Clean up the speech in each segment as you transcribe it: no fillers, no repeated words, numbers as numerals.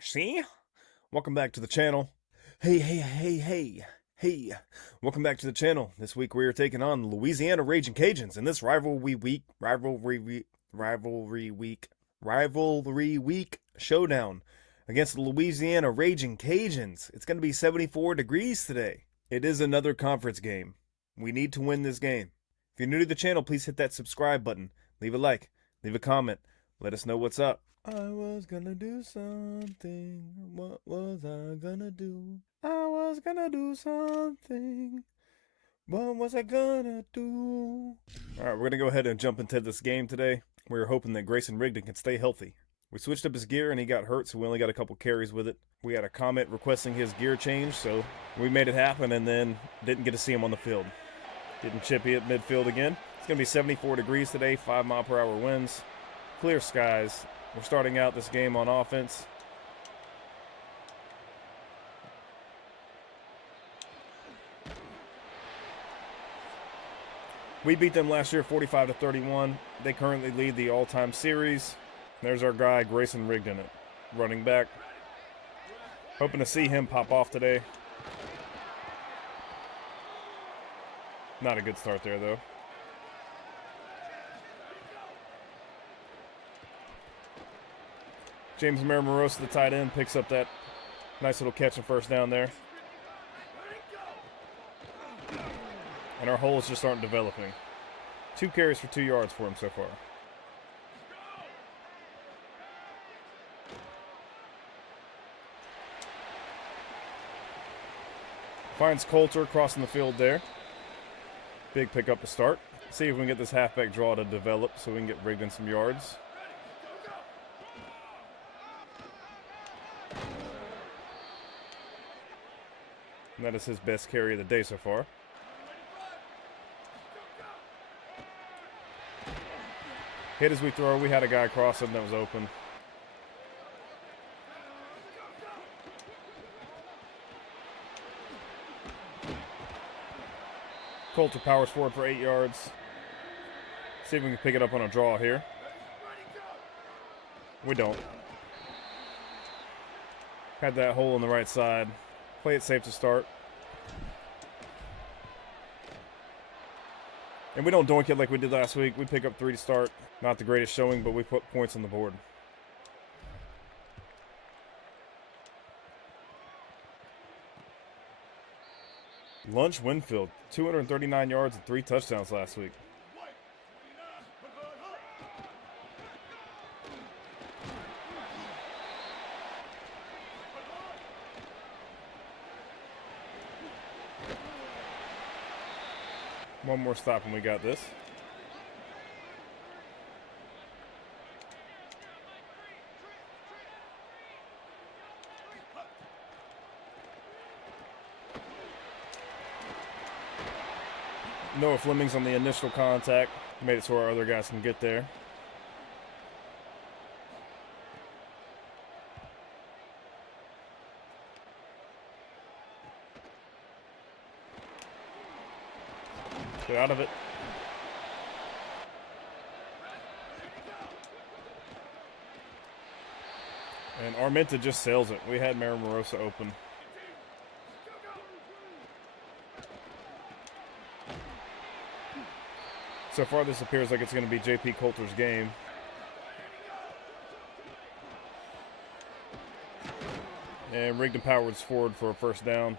See? Welcome back to the channel. Hey. Welcome back to the channel. This week we are taking on the Louisiana Raging Cajuns in this rivalry week showdown against the Louisiana Raging Cajuns. It's going to be 74 degrees today. It is another conference game. We need to win this game. If you're new to the channel, please hit that subscribe button. Leave a like, leave a comment, let us know what's up. I was gonna do something. What was I gonna do? I was gonna do something. What was I gonna do? Alright, we're gonna go ahead and jump into this game today. We were hoping that Grayson Rigdon can stay healthy. We switched up his gear and he got hurt, so we only got a couple carries with it. We had a comment requesting his gear change, so we made it happen and then didn't get to see him on the field. Getting chippy at midfield again. It's gonna be 74 degrees today, 5-mile-per-hour winds, clear skies. We're starting out this game on offense. We beat them last year 45-31. They currently lead the all-time series. There's our guy, Grayson Rigdon, at running back. Hoping to see him pop off today. Not a good start there, though. James Maramoros, the tight end, picks up that nice little catch and first down there. And our holes just aren't developing. 2 carries for 2 yards for him so far. Finds Coulter crossing the field there. Big pickup to start. See if we can get this halfback draw to develop so we can get Rigdon some yards. And that is his best carry of the day so far. Hit as we throw. We had a guy crossing that was open. Coulter powers forward for 8 yards. See if we can pick it up on a draw here. We don't. Had that hole on the right side. Play it safe to start. And we don't doink it like we did last week. We pick up 3 to start. Not the greatest showing, but we put points on the board. Lunch Winfield, 239 yards and 3 touchdowns last week. One more stop and we got this. Noah Fleming's on the initial contact. Made it so our other guys can get there. Get out of it. And Armenta just sails it. We had Maramoros open. So far, this appears like it's going to be J.P. Coulter's game. And Rigdon powers forward for a first down.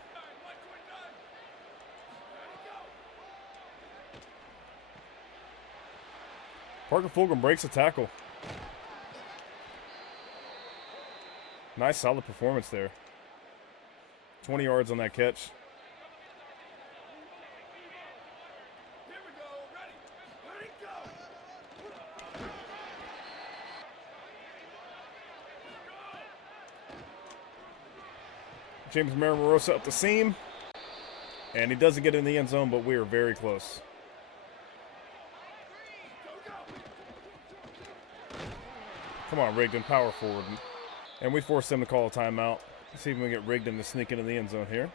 Parker Fulgham breaks a tackle. Nice, solid performance there. 20 yards on that catch. James Maramoros up the seam. And he doesn't get in the end zone, but we are very close. Come on, Rigdon, power forward. And we forced him to call a timeout. Let's see if we can get Rigdon to sneak into the end zone here.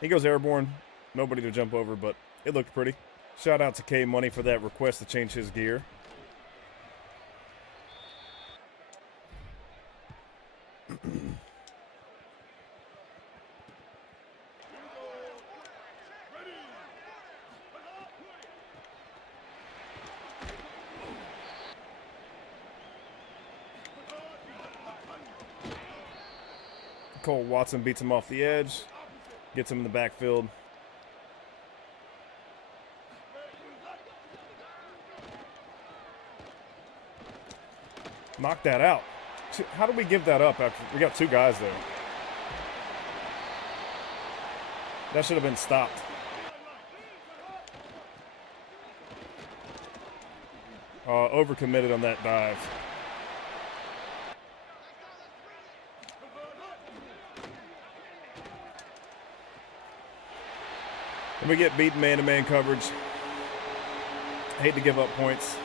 He goes airborne. Nobody to jump over, but it looked pretty. Shout out to K Money for that request to change his gear. Cole Watson beats him off the edge, gets him in the backfield. Knock that out. How did we give that up after we got two guys there? That should have been stopped. Overcommitted on that dive. And we get beaten man-to-man coverage. Hate to give up points.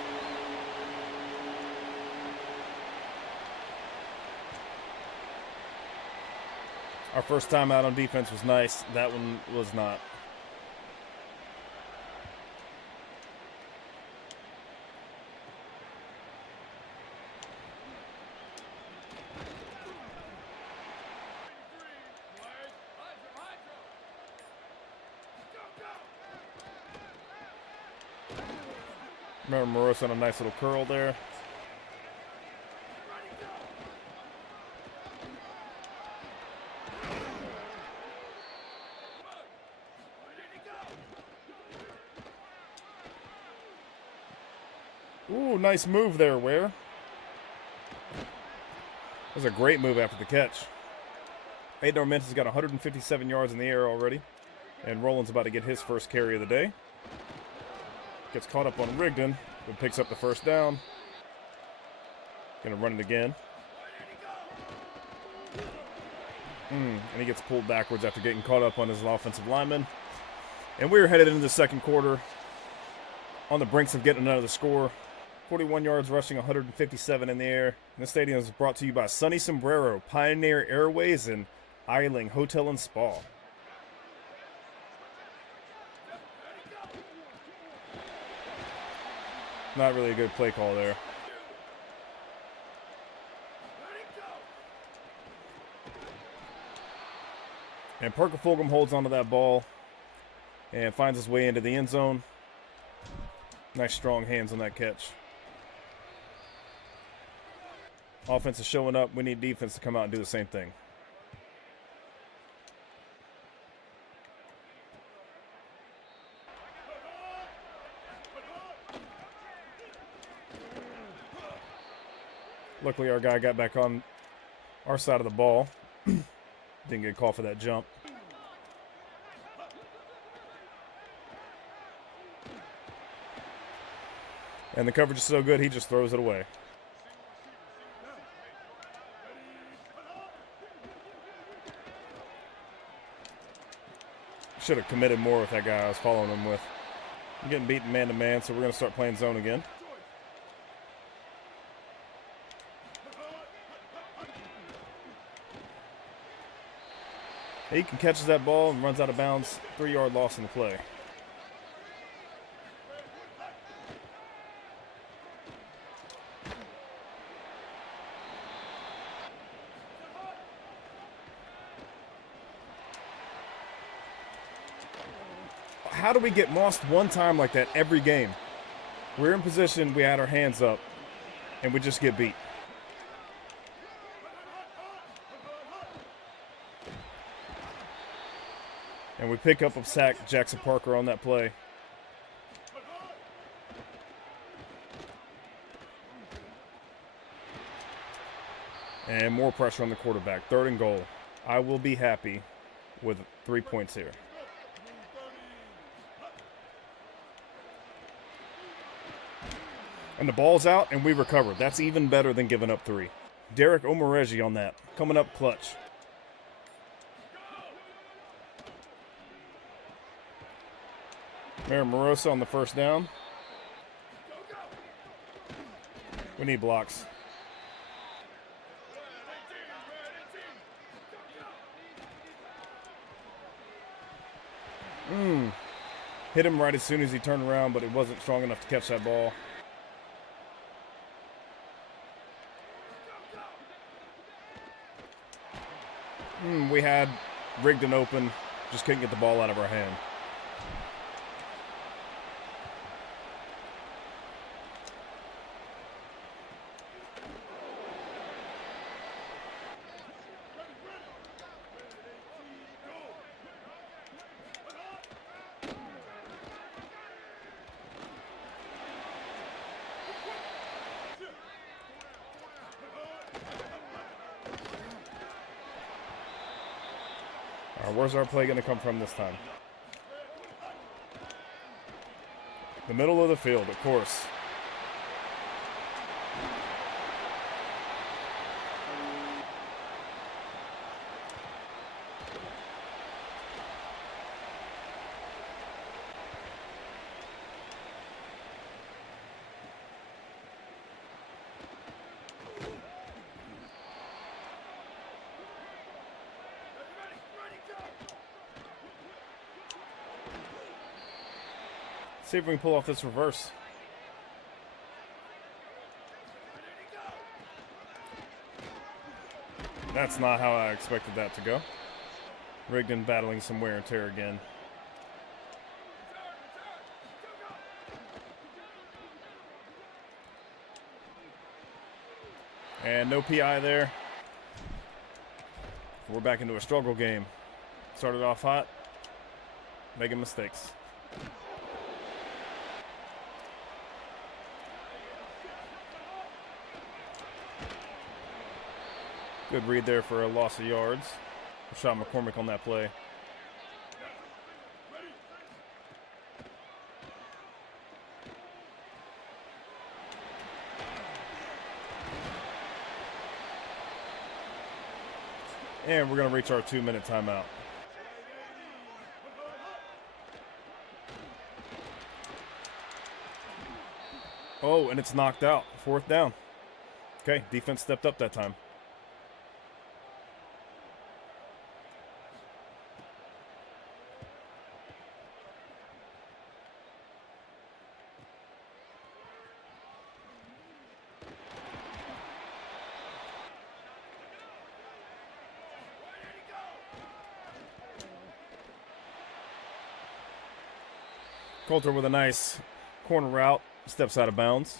Our first time out on defense was nice. That one was not. Remember Morris on a nice little curl there. Ooh, nice move there, Ware. That was a great move after the catch. Aiden Armenta's got 157 yards in the air already. And Roland's about to get his first carry of the day. Gets caught up on Rigdon, but picks up the first down. Gonna run it again. And he gets pulled backwards after getting caught up on his offensive lineman. And we're headed into the second quarter on the brinks of getting another score. 41 yards rushing, 157 in the air. And this stadium is brought to you by Sunny Sombrero, Pioneer Airways, and Eiling Hotel and Spa. Not really a good play call there. And Parker Fulgham holds onto that ball and finds his way into the end zone. Nice strong hands on that catch. Offense is showing up. We need defense to come out and do the same thing. Luckily, our guy got back on our side of the ball. Didn't get a call for that jump. And the coverage is so good, he just throws it away. Should have committed more with that guy I was following him with. I'm getting beaten man-to-man, so we're going to start playing zone again. Aiken catches that ball and runs out of bounds. 3-yard loss in the play. How do we get mossed one time like that every game? We're in position, we had our hands up, and we just get beat. And we pick up a sack, Jackson Parker on that play. And more pressure on the quarterback. 3rd and goal. I will be happy with 3 points here. And the ball's out, and we recover. That's even better than giving up 3. Derek Omoreji on that. Coming up clutch. Mary Morosa on the first down. We need blocks. Hit him right as soon as he turned around, but it wasn't strong enough to catch that ball. We had Rigdon open, just couldn't get the ball out of our hand. Where's our play going to come from this time? The middle of the field, of course. See if we can pull off this reverse. That's not how I expected that to go. Rigdon battling some wear and tear again. And no PI there. We're back into a struggle game. Started off hot, making mistakes. Good read there for a loss of yards. Shot McCormick on that play. And we're going to reach our 2-minute timeout. Oh, and it's knocked out. 4th down. Okay, defense stepped up that time. Coulter with a nice corner route, steps out of bounds.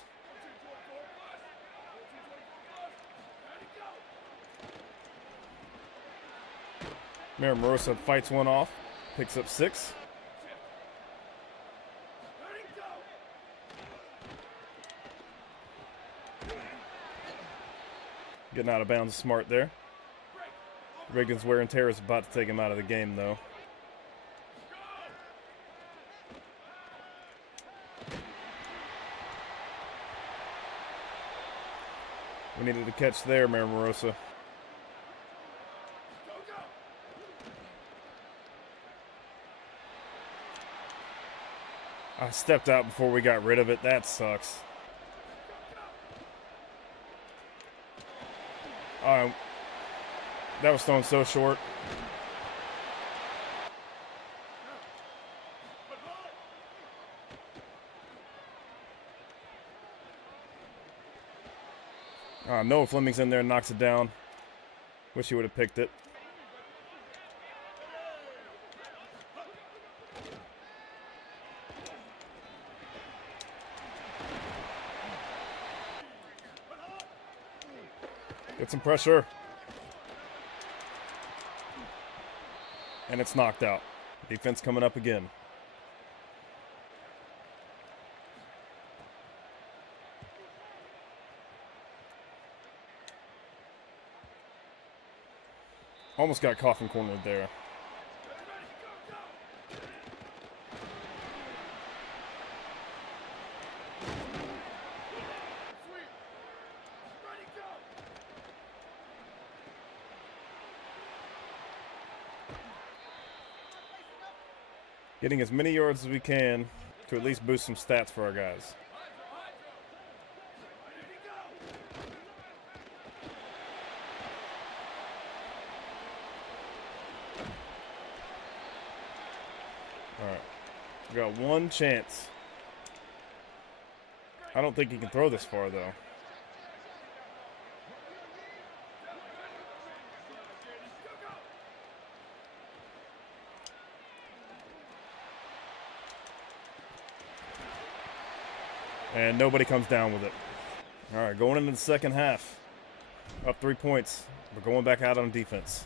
Morosa fights one off, picks up 6. Getting out of bounds smart there. Rigdon's wear and tear is about to take him out of the game, though. We needed a catch there, Morosa. I stepped out before we got rid of it. That sucks. That was thrown so short. Noah Fleming's in there and knocks it down. Wish he would have picked it. Get some pressure. And it's knocked out. Defense coming up again. Almost got coffin cornered there. Getting as many yards as we can to at least boost some stats for our guys. We got one chance. I don't think he can throw this far, though. And nobody comes down with it. All right, going into the second half. Up 3 points. We're going back out on defense.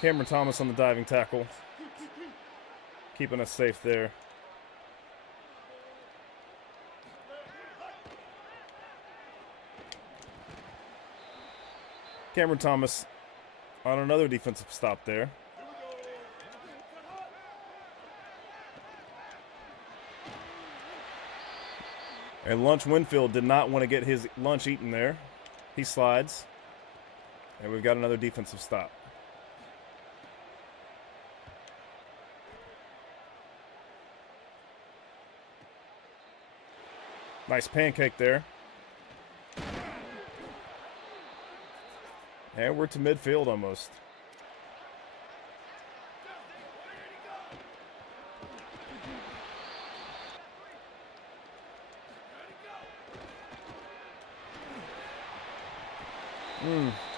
Cameron Thomas on the diving tackle. Keeping us safe there. Cameron Thomas on another defensive stop there. And Lunch Winfield did not want to get his lunch eaten there. He slides. And we've got another defensive stop. Nice pancake there. And we're to midfield almost.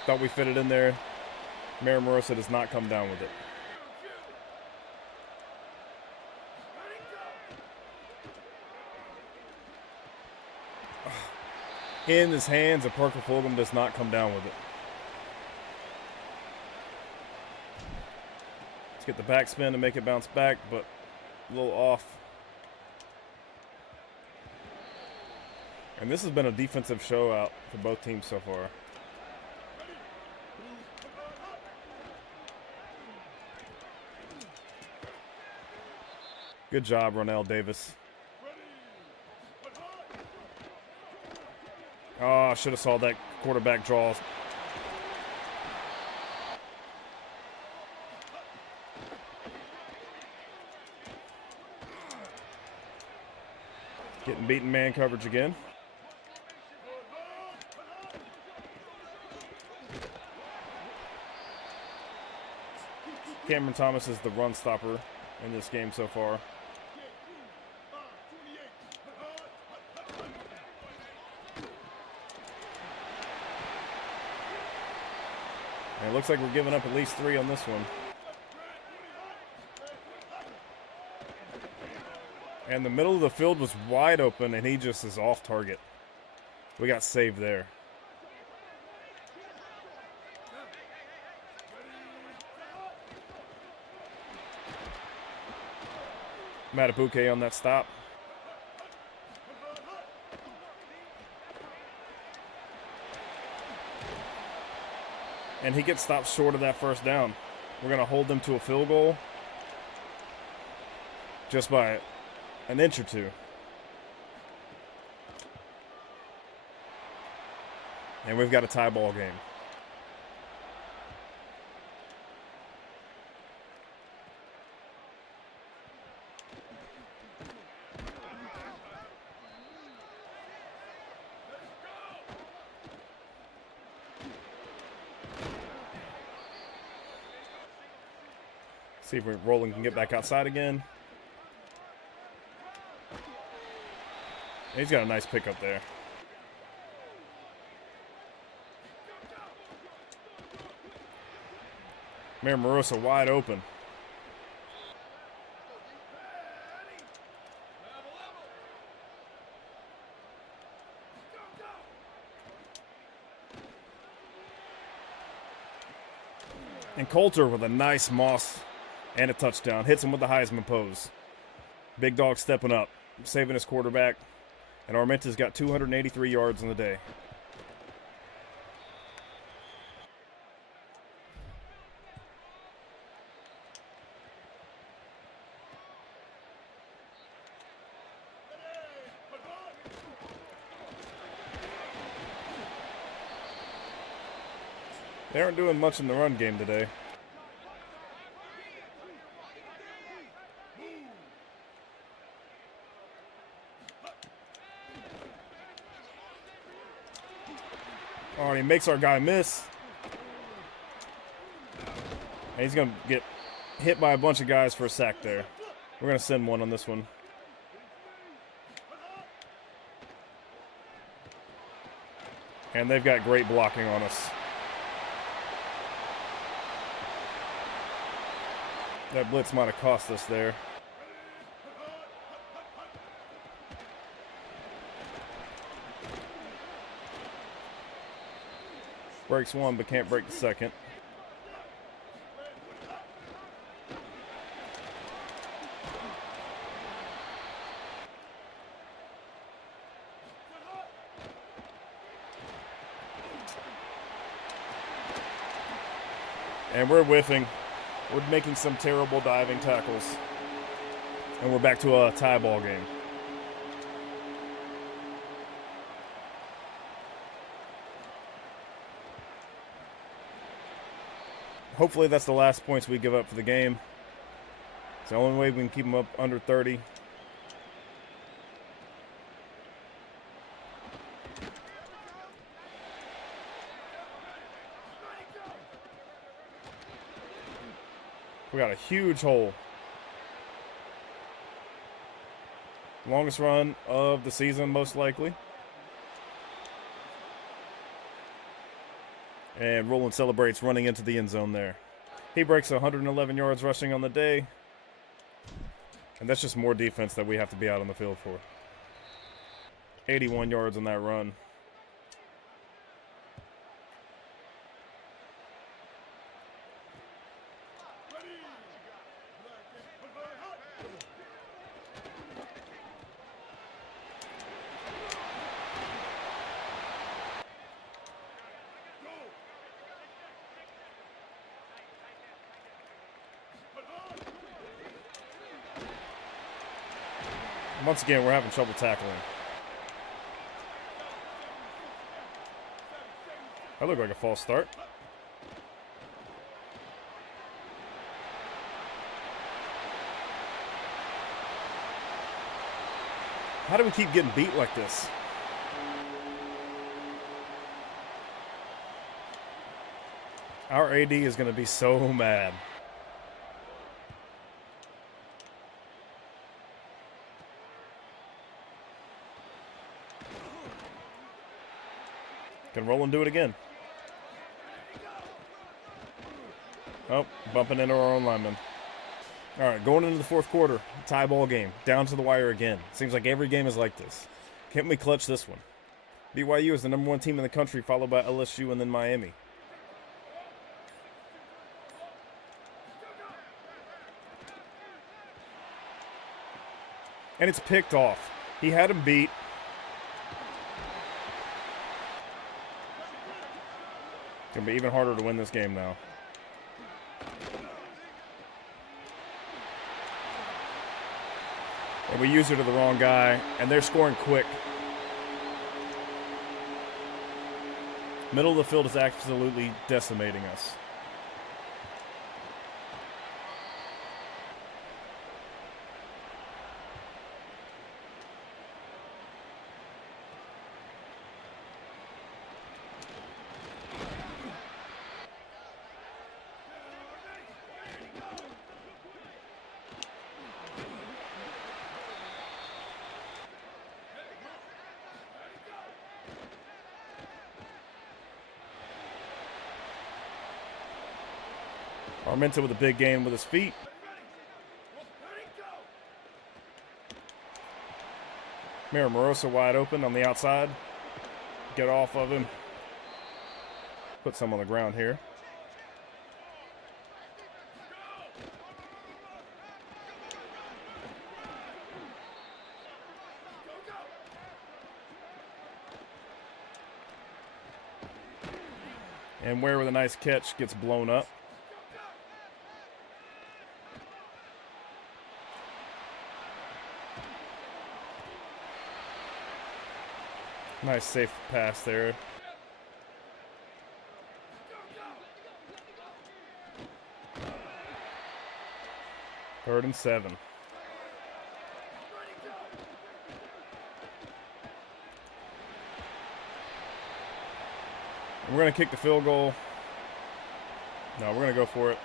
Thought we fit it in there. Maramosa does not come down with it. In his hands, and Parker Fulgham does not come down with it. Let's get the backspin to make it bounce back, but a little off. And this has been a defensive show out for both teams so far. Good job, Ronell Davis. Oh, I should have saw that quarterback draw. Getting beaten man coverage again. Cameron Thomas is the run stopper in this game so far. And it looks like we're giving up at least 3 on this one. And the middle of the field was wide open, and he just is off target. We got saved there. Matabuke on that stop. And he gets stopped short of that first down. We're going to hold them to a field goal just by an inch or 2. And we've got a tie ball game. See if Roland can get back outside again. He's got a nice pickup there. Maramosa wide open. And Coulter with a nice Moss and a touchdown. Hits him with the Heisman pose. Big dog stepping up, saving his quarterback. And Armenta's got 283 yards in the day. They aren't doing much in the run game today. makes our guy miss. And he's going to get hit by a bunch of guys for a sack there. We're going to send one on this one. And they've got great blocking on us. That blitz might have cost us there. Breaks one, but can't break the second. And we're whiffing. We're making some terrible diving tackles. And we're back to a tie ball game. Hopefully that's the last points we give up for the game. It's the only way we can keep them up under 30. We got a huge hole. Longest run of the season, most likely. And Roland celebrates running into the end zone there. He breaks 111 yards rushing on the day. And that's just more defense that we have to be out on the field for. 81 yards on that run. Once again, we're having trouble tackling. That looked like a false start. How do we keep getting beat like this? Our AD is going to be so mad. Can roll and do it again. Oh, bumping into our own lineman. All right, going into the fourth quarter, tie ball game, down to the wire again. Seems like every game is like this. Can't we clutch this one? BYU is the #1 team in the country, followed by LSU and then Miami. And it's picked off. He had him beat. It's going to be even harder to win this game now. And we use it to the wrong guy, and they're scoring quick. Middle of the field is absolutely decimating us. Armenta with a big gain with his feet. Morosa wide open on the outside. Get off of him. Put some on the ground here. And Ware with a nice catch gets blown up. Nice safe pass there. Third and 7. We're going to kick the field goal. No, we're going to go for it.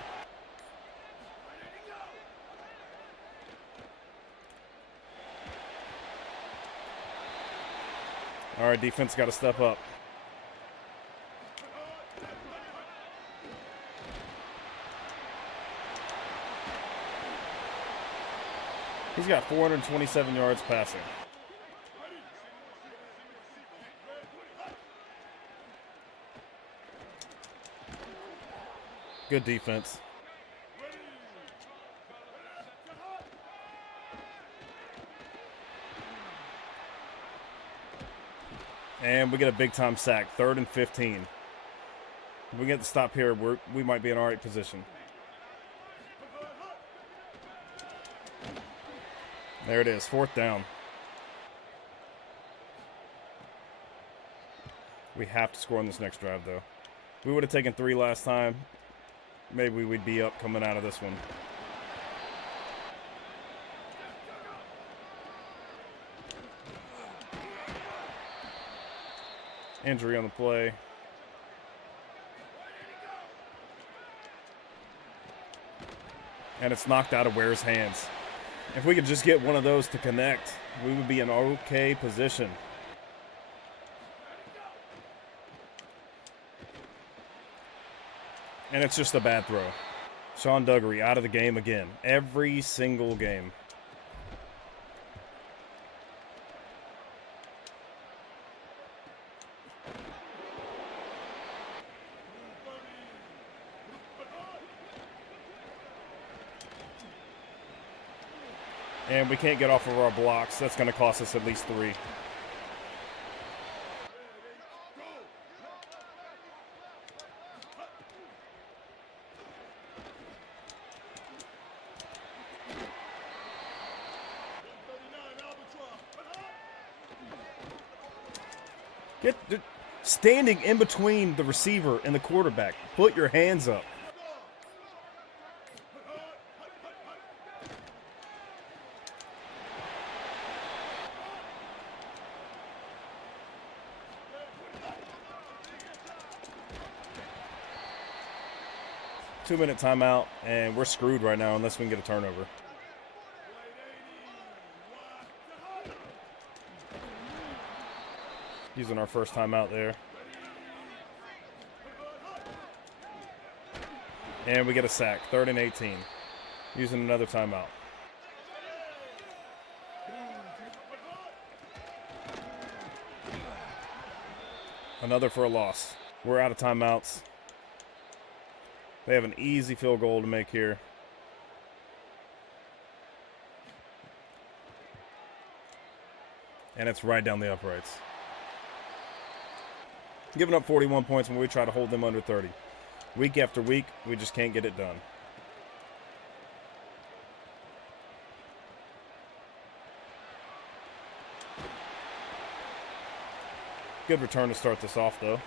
All right, defense got to step up. He's got 427 yards passing. Good defense. And we get a big-time sack, 3rd and 15. If we get the stop here, we might be in all right position. There it is, 4th down. We have to score on this next drive, though. We would have taken 3 last time. Maybe we'd be up coming out of this one. Injury on the play. And it's knocked out of Ware's hands. If we could just get one of those to connect, we would be in okay position. And it's just a bad throw. Sean Duggery out of the game again. Every single game. And we can't get off of our blocks. That's going to cost us at least 3. Standing in between the receiver and the quarterback. Put your hands up. Two-minute timeout, and we're screwed right now unless we can get a turnover. Using our first timeout there. And we get a sack, 3rd and 18. Using another timeout. Another for a loss. We're out of timeouts. They have an easy field goal to make here. And it's right down the uprights. Giving up 41 points when we try to hold them under 30. Week after week, we just can't get it done. Good return to start this off, though.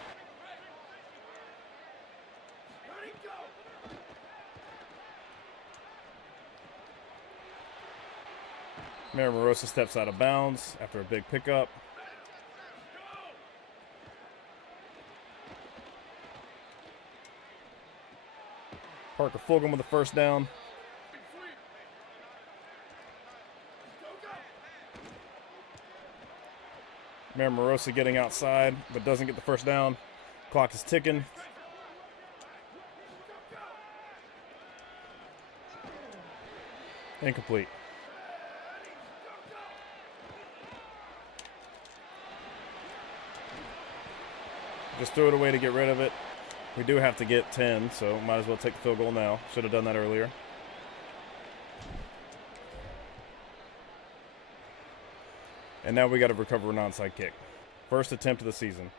Maramosa steps out of bounds after a big pickup. Parker Fulgham with the first down. Maramosa getting outside, but doesn't get the first down. Clock is ticking. Incomplete. Just threw it away to get rid of it. We do have to get 10, so might as well take the field goal now. Should have done that earlier. And now we got to recover an onside kick. First attempt of the season.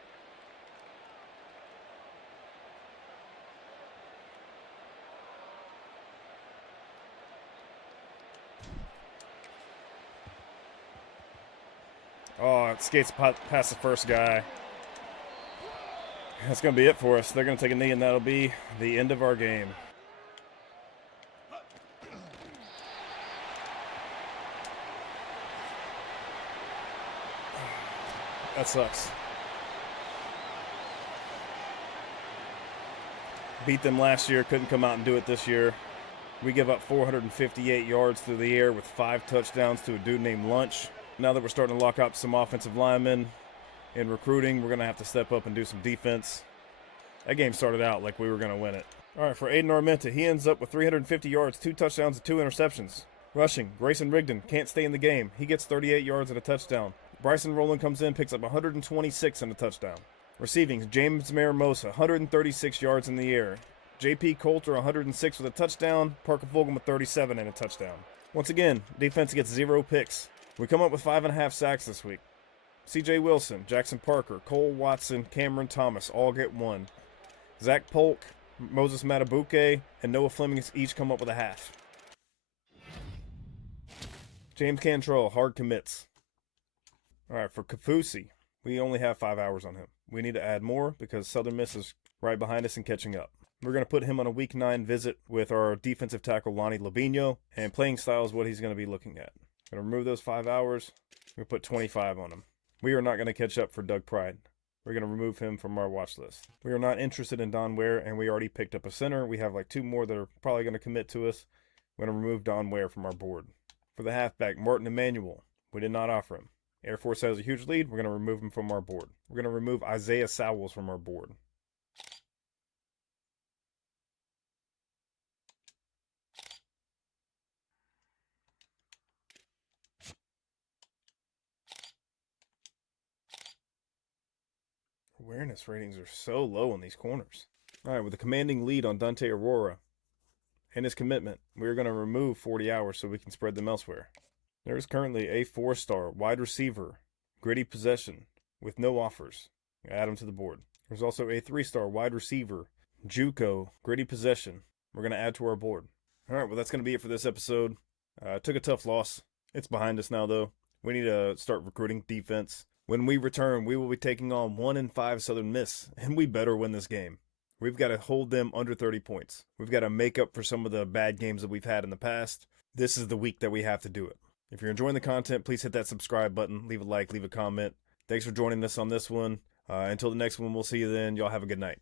Oh, it skates past the first guy. That's going to be it for us. They're going to take a knee, and that'll be the end of our game. That sucks. Beat them last year, couldn't come out and do it this year. We give up 458 yards through the air with 5 touchdowns to a dude named Lunch. Now that we're starting to lock up some offensive linemen in recruiting, we're going to have to step up and do some defense. That game started out like we were going to win it. All right, for Aiden Armenta, he ends up with 350 yards, 2 touchdowns, and 2 interceptions. Rushing, Grayson Rigdon can't stay in the game. He gets 38 yards and a touchdown. Bryson Rowland comes in, picks up 126 and a touchdown. Receiving, James Maramosa, 136 yards in the air. J.P. Coulter, 106 with a touchdown. Parker Fulgham with 37 and a touchdown. Once again, defense gets 0 picks. We come up with 5.5 sacks this week. C.J. Wilson, Jackson Parker, Cole Watson, Cameron Thomas all get 1. Zach Polk, Moses Matabuke, and Noah Fleming each come up with a half. James Cantrell, hard commits. All right, for Kafusi, we only have 5 hours on him. We need to add more because Southern Miss is right behind us and catching up. We're going to put him on a Week 9 visit with our defensive tackle, Lonnie Labino, and playing style is what he's going to be looking at. Going to remove those 5 hours. We're going to put 25 on him. We are not going to catch up for Doug Pride. We're going to remove him from our watch list. We are not interested in Don Ware, and we already picked up a center. We have like 2 more that are probably going to commit to us. We're going to remove Don Ware from our board. For the halfback, Martin Emanuel, we did not offer him. Air Force has a huge lead. We're going to remove him from our board. We're going to remove Isaiah Sowles from our board. Awareness ratings are so low on these corners. All right, with a commanding lead on Dante Aurora and his commitment, we're going to remove 40 hours so we can spread them elsewhere. There is currently a 4-star wide receiver, gritty possession, with no offers. Add him to the board. There's also a 3-star wide receiver, JUCO, gritty possession. We're going to add to our board. All right, well, that's going to be it for this episode. Took a tough loss. It's behind us now, though. We need to start recruiting defense. When we return, we will be taking on 1-5 Southern Miss, and we better win this game. We've got to hold them under 30 points. We've got to make up for some of the bad games that we've had in the past. This is the week that we have to do it. If you're enjoying the content, please hit that subscribe button, leave a like, leave a comment. Thanks for joining us on this one. Until the next one, we'll see you then. Y'all have a good night.